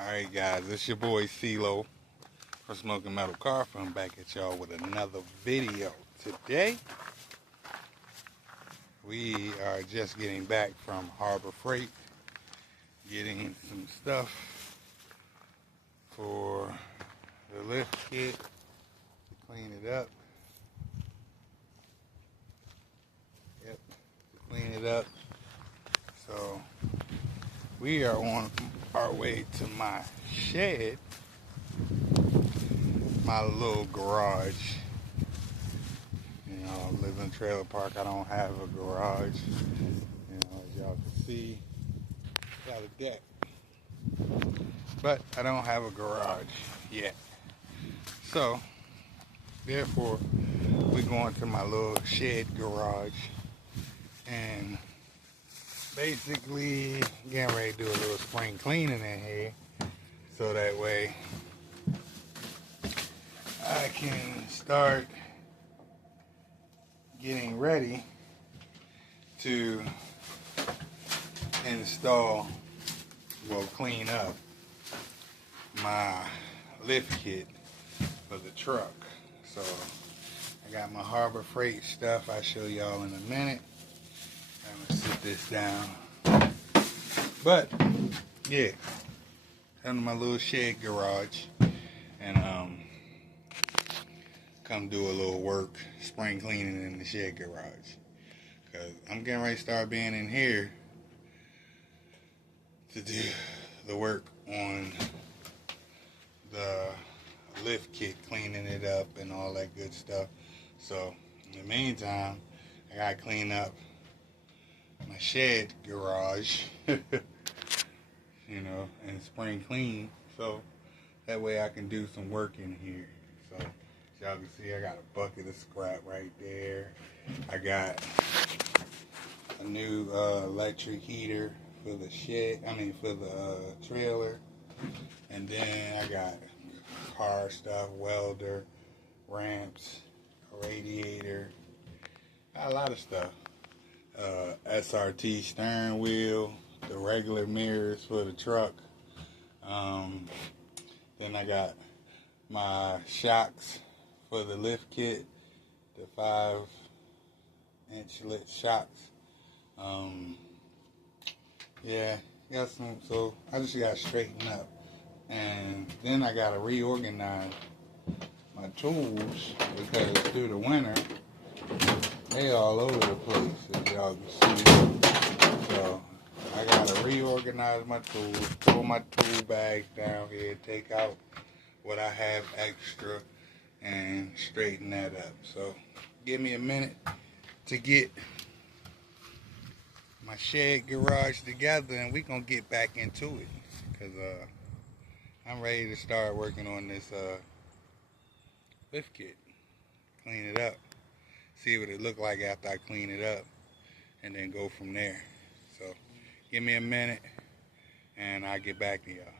Alright guys, it's your boy CeeLo from Smoking Metal Car Film, back at y'all with another video. Today, we are just getting back from Harbor Freight, getting some stuff for the lift kit to clean it up. Yep, to clean it up. So, we are on our way to my shed, my little garage. You know, I live in a trailer park. I don't have a garage. You know, as y'all can see, got a deck, but I don't have a garage yet. So, therefore, we're going to my little shed garage and basically getting ready to do a little spring cleaning in here, so that way I can start getting ready to install, well, clean up my lift kit for the truck. So I got my Harbor Freight stuff I'll show y'all in a minute. I'm gonna sit this down. But yeah, come to my little shed garage and come do a little work, spring cleaning in the shed garage. Cause I'm getting ready to start being in here to do the work on the lift kit, cleaning it up and all that good stuff. So in the meantime, I gotta clean up my shed garage, you know, and spring clean, so that way I can do some work in here. So as y'all can see, I got a bucket of scrap right there. I got a new electric heater for the shed, for the trailer. And then I got car stuff, welder, ramps, a radiator, got a lot of stuff. SRT steering wheel, the regular mirrors for the truck. Then I got my shocks for the lift kit, the 5-inch lit shocks. Yeah, got some. So I just got to straighten up, and then I got to reorganize my tools because through the winter they all over the place, as y'all can see. So I gotta reorganize my tools, throw my tool bags down here, take out what I have extra, and straighten that up. So give me a minute to get my shed garage together, and we gonna get back into it. Cause I'm ready to start working on this lift kit, clean it up. See what it look like after I clean it up, and then go from there. So give me a minute and I'll get back to y'all.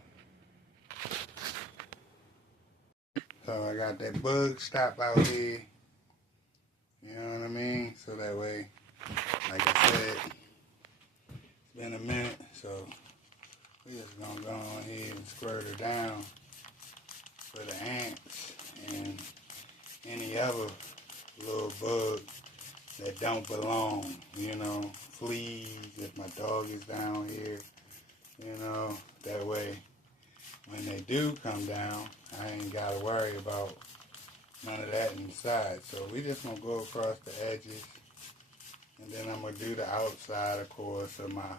So I got that bug stop out here, you know what I mean? So that way, like I said, it's been a minute, so we just gonna go on here and squirt her down for the ants and any other little bugs that don't belong, you know, fleas, if my dog is down here, you know, that way when they do come down, I ain't got to worry about none of that inside. So we just going to go across the edges, and then I'm going to do the outside, of course, of my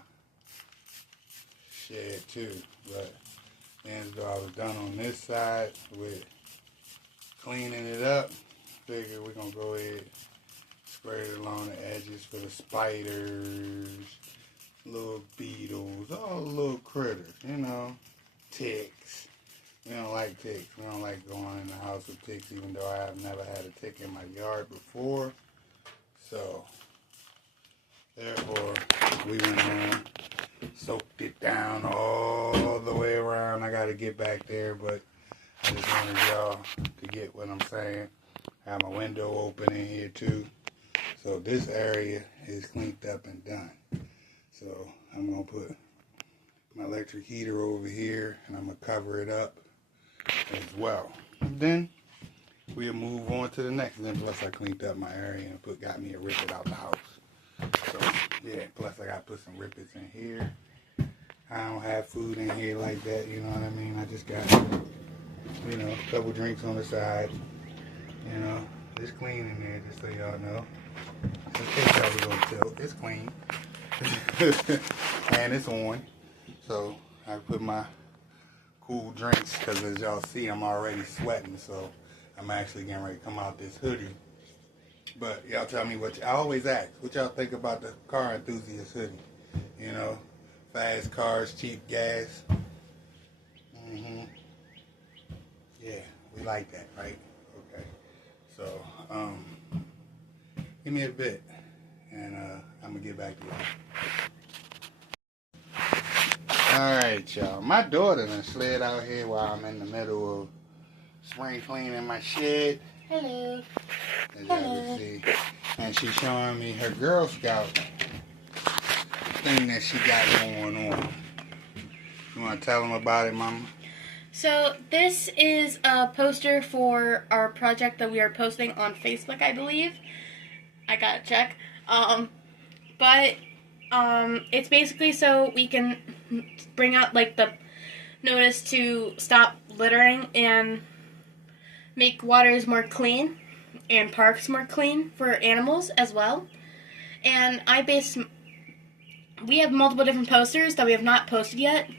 shed too. But then as though I was done on this side with cleaning it up, figure we're going to go ahead, spray it along the edges for the spiders, little beetles, all the little critters, you know, ticks. We don't like ticks. We don't like going in the house with ticks, even though I have never had a tick in my yard before. So, therefore, we went on, soaked it down all the way around. I got to get back there, but I just wanted y'all to get what I'm saying. I have my window open in here too. So this area is cleaned up and done. So I'm going to put my electric heater over here, and I'm gonna cover it up as well. And then we'll move on to the next. And then plus I cleaned up my area and got me a rippet out the house. So yeah, plus I gotta put some rippets in here. I don't have food in here like that, you know what I mean? I just got, you know, a couple drinks on the side. You know, it's clean in there, just so y'all know. In case y'all was gonna tilt, it's clean. And it's on. So I put my cool drinks, because as y'all see, I'm already sweating, so I'm actually getting ready to come out this hoodie. But y'all tell me I always ask, what y'all think about the Car Enthusiast hoodie? You know, fast cars, cheap gas. Yeah, we like that, right? Okay. So, give me a bit, and I'm gonna get back to y'all. Alright, y'all. My daughter done slid out here while I'm in the middle of spring cleaning my shed. Hello. As y'all can see. And she's showing me her Girl Scout thing that she got going on. You want to tell them about it, Mama? So this is a poster for our project that we are posting on Facebook, I believe. I gotta check. But it's basically so we can bring out like the notice to stop littering and make waters more clean and parks more clean for animals as well. And we have multiple different posters that we have not posted yet,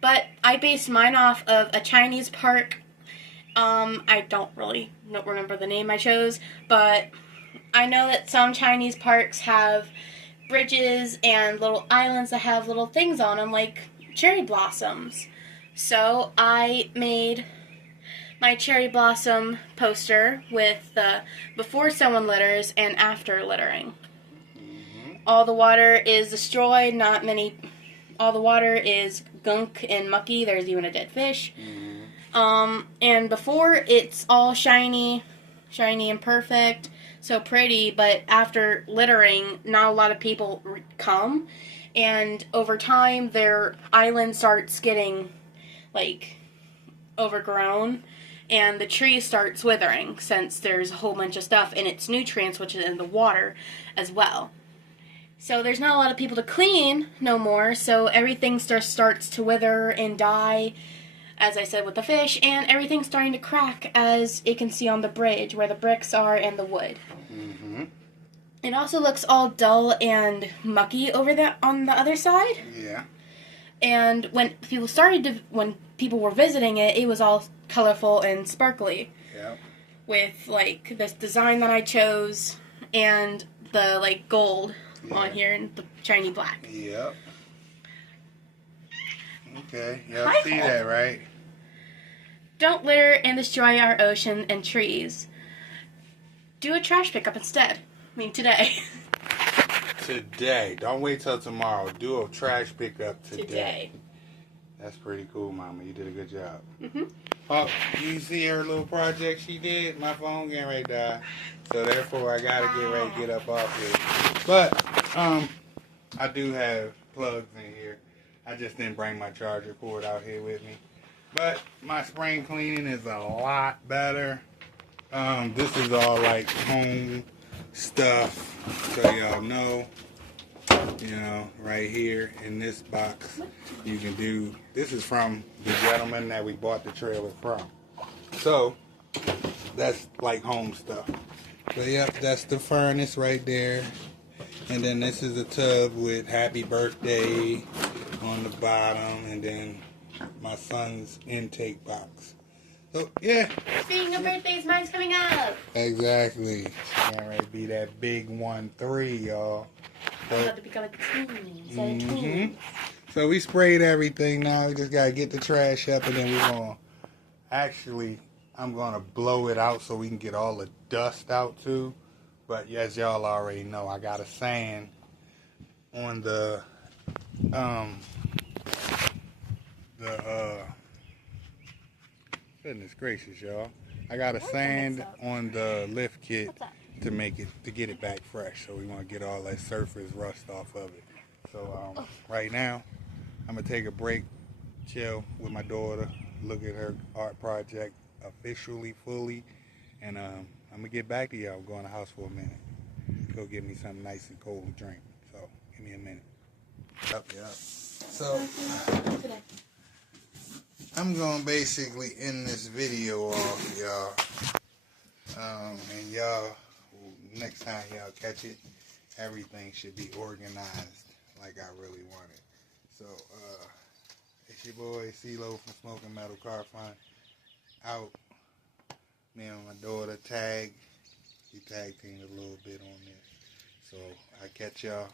but I based mine off of a Chinese park. I don't really remember the name I chose, but I know that some Chinese parks have bridges and little islands that have little things on them, like cherry blossoms. So I made my cherry blossom poster with the before someone litters and after littering. All the water is destroyed, all the water is gunk and mucky. There's even a dead fish. And before, it's all shiny and perfect, so pretty, but after littering, not a lot of people come, and over time, their island starts getting, like, overgrown, and the tree starts withering, since there's a whole bunch of stuff in its nutrients, which is in the water as well. So there's not a lot of people to clean no more, so everything starts to wither and die, as I said with the fish, and everything's starting to crack, as you can see on the bridge where the bricks are and the wood. It also looks all dull and mucky over on the other side. Yeah. And when people were visiting it, it was all colorful and sparkly. Yeah. With like this design that I chose and the like gold on here and the shiny black. Yep. Okay, y'all see that, right? Don't litter and destroy our ocean and trees. Do a trash pickup instead. I mean, today. Today. Don't wait till tomorrow. Do a trash pickup today. That's pretty cool, Mama. You did a good job. Oh, you see her little project she did? My phone getting ready to die. So therefore, I gotta get ready to get up off here. But, I do have plugs in here. I just didn't bring my charger cord out here with me. But my spring cleaning is a lot better. This is all like home stuff, so y'all know. You know, right here in this box, you can do. This is from the gentleman that we bought the trailer from. So that's like home stuff. But yep, that's the furnace right there. And then this is a tub with happy birthday on the bottom, and then my son's intake box. So, yeah. Speaking of birthdays, mine's coming up. Exactly. She getting ready to be that big 1-3, y'all. I'm about to become a teen. So we sprayed everything now. We just got to get the trash up, and then we're going to... Actually, I'm going to blow it out so we can get all the dust out, too. But as y'all already know, I got a sand on the goodness gracious, y'all. I got a sand on the lift kit to get it back fresh. So we want to get all that surface rust off of it. So right now, I'm gonna take a break, chill with my daughter, look at her art project officially, fully, and I'm gonna get back to y'all. I'm going to the house for a minute. Go get me something nice and cold to drink. So give me a minute. Yep. So I'm gonna basically end this video off, y'all. And y'all, next time y'all catch it, everything should be organized like I really want it. So, it's your boy CeeLo from Smoking Metal Car Fun. Out. Me and my daughter Tag. We tag teamed a little bit on this. So, I catch y'all